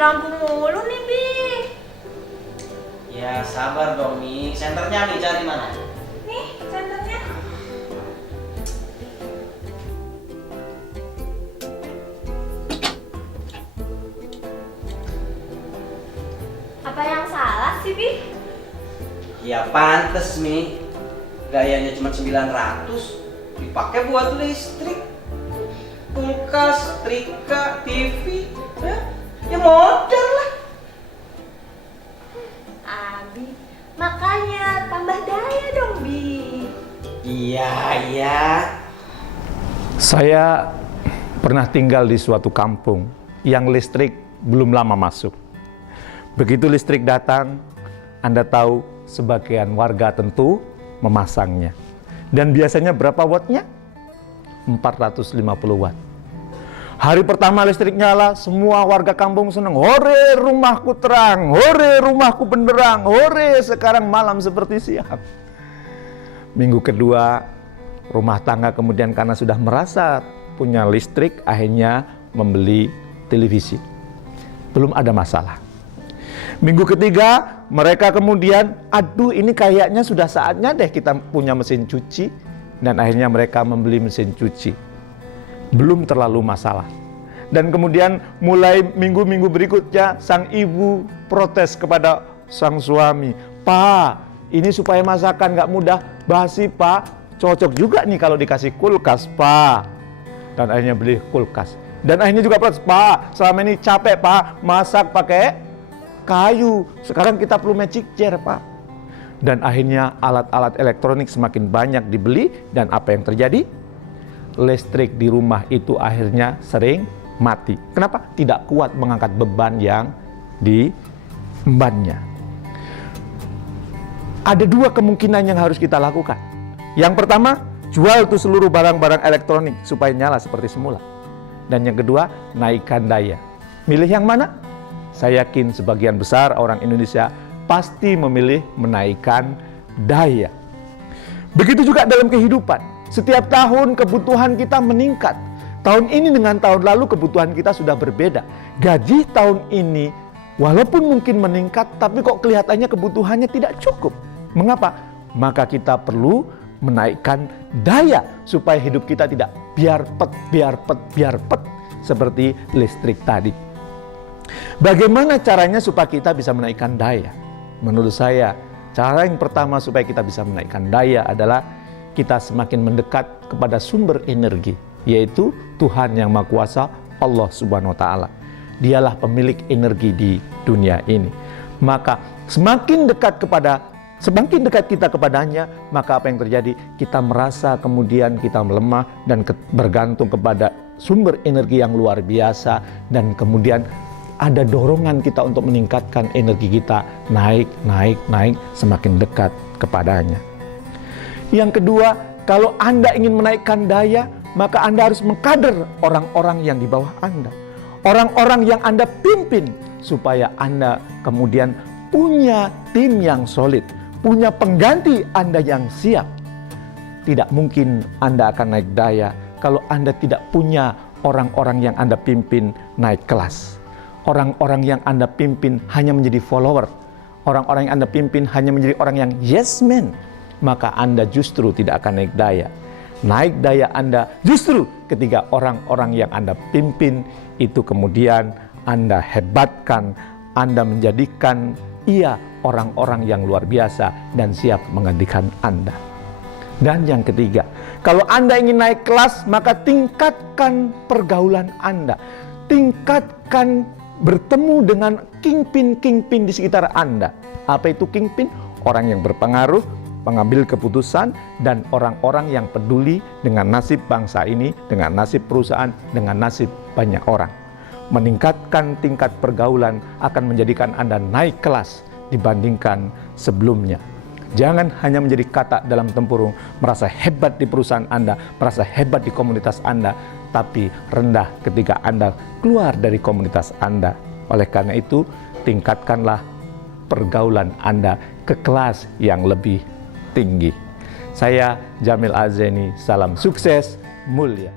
lampu mulu nih, Bi. Ya sabar dong Mi, senternya Mi cari mana? Nih, senternya. Apa yang salah sih, Bi? Ya pantes Mi, gayanya cuma 900, dipakai buat listrik, kulkas, setrika, TV, ya modern lah. Abi, makanya tambah daya dong, Bi. Iya. Saya pernah tinggal di suatu kampung yang listrik belum lama masuk. Begitu listrik datang, Anda tahu sebagian warga tentu memasangnya. Dan biasanya berapa wattnya? 450 watt. Hari pertama listrik nyala, semua warga kampung senang. Hore, rumahku terang. Hore, rumahku benderang. Hore, sekarang malam seperti siang. Minggu kedua, rumah tangga kemudian karena sudah merasa punya listrik, akhirnya membeli televisi. Belum ada masalah. Minggu ketiga, mereka kemudian, aduh ini kayaknya sudah saatnya deh kita punya mesin cuci. Dan akhirnya mereka membeli mesin cuci. Belum terlalu masalah. Dan kemudian mulai minggu-minggu berikutnya, sang ibu protes kepada sang suami. Pak, ini supaya masakan gak mudah basi Pak. Cocok juga nih kalau dikasih kulkas Pak. Dan akhirnya beli kulkas. Dan akhirnya juga protes, Pak selama ini capek Pak, masak pakai kayu. Sekarang kita perlu magic jar Pak. Dan akhirnya alat-alat elektronik semakin banyak dibeli. Dan apa yang terjadi? Listrik di rumah itu akhirnya sering mati. Kenapa? Tidak kuat mengangkat beban yang diembannya. Ada dua kemungkinan yang harus kita lakukan. Yang pertama, jual tuh seluruh barang-barang elektronik supaya nyala seperti semula. Dan yang kedua, naikkan daya. Milih yang mana? Saya yakin sebagian besar orang Indonesia pasti memilih menaikkan daya. Begitu juga dalam kehidupan. Setiap tahun kebutuhan kita meningkat. Tahun ini dengan tahun lalu kebutuhan kita sudah berbeda. Gaji tahun ini walaupun mungkin meningkat, tapi kok kelihatannya kebutuhannya tidak cukup. Mengapa? Maka kita perlu menaikkan daya supaya hidup kita tidak biar pet seperti listrik tadi. Bagaimana caranya supaya kita bisa menaikkan daya? Menurut saya, cara yang pertama supaya kita bisa menaikkan daya adalah kita semakin mendekat kepada sumber energi, yaitu Tuhan yang Maha Kuasa, Allah Subhanahu wa Ta'ala. Dialah pemilik energi di dunia ini. Maka semakin dekat kita kepadanya, maka apa yang terjadi? Kita merasa kemudian kita melemah dan bergantung kepada sumber energi yang luar biasa, dan kemudian ada dorongan kita untuk meningkatkan energi kita naik, semakin dekat kepadanya. Yang kedua, kalau Anda ingin menaikkan daya, maka Anda harus mengkader orang-orang yang di bawah Anda. Orang-orang yang Anda pimpin, supaya Anda kemudian punya tim yang solid, punya pengganti Anda yang siap. Tidak mungkin Anda akan naik daya kalau Anda tidak punya orang-orang yang Anda pimpin naik kelas. Orang-orang yang Anda pimpin hanya menjadi follower. Orang-orang yang Anda pimpin hanya menjadi orang yang yes man. Maka Anda justru tidak akan naik daya. Naik daya Anda justru ketika orang-orang yang Anda pimpin itu kemudian Anda hebatkan, Anda menjadikan ia orang-orang yang luar biasa dan siap menggantikan Anda. Dan yang ketiga, kalau Anda ingin naik kelas, maka tingkatkan pergaulan Anda. Tingkatkan bertemu dengan kingpin-kingpin di sekitar Anda. Apa itu kingpin? Orang yang berpengaruh, pengambil keputusan, dan orang-orang yang peduli dengan nasib bangsa ini, dengan nasib perusahaan, dengan nasib banyak orang. Meningkatkan tingkat pergaulan akan menjadikan Anda naik kelas dibandingkan sebelumnya. Jangan hanya menjadi kata dalam tempurung, merasa hebat di perusahaan Anda, merasa hebat di komunitas Anda, tapi rendah ketika Anda keluar dari komunitas Anda. Oleh karena itu, tingkatkanlah pergaulan Anda ke kelas yang lebih tinggi. Saya Jamil Azeni, salam sukses mulia.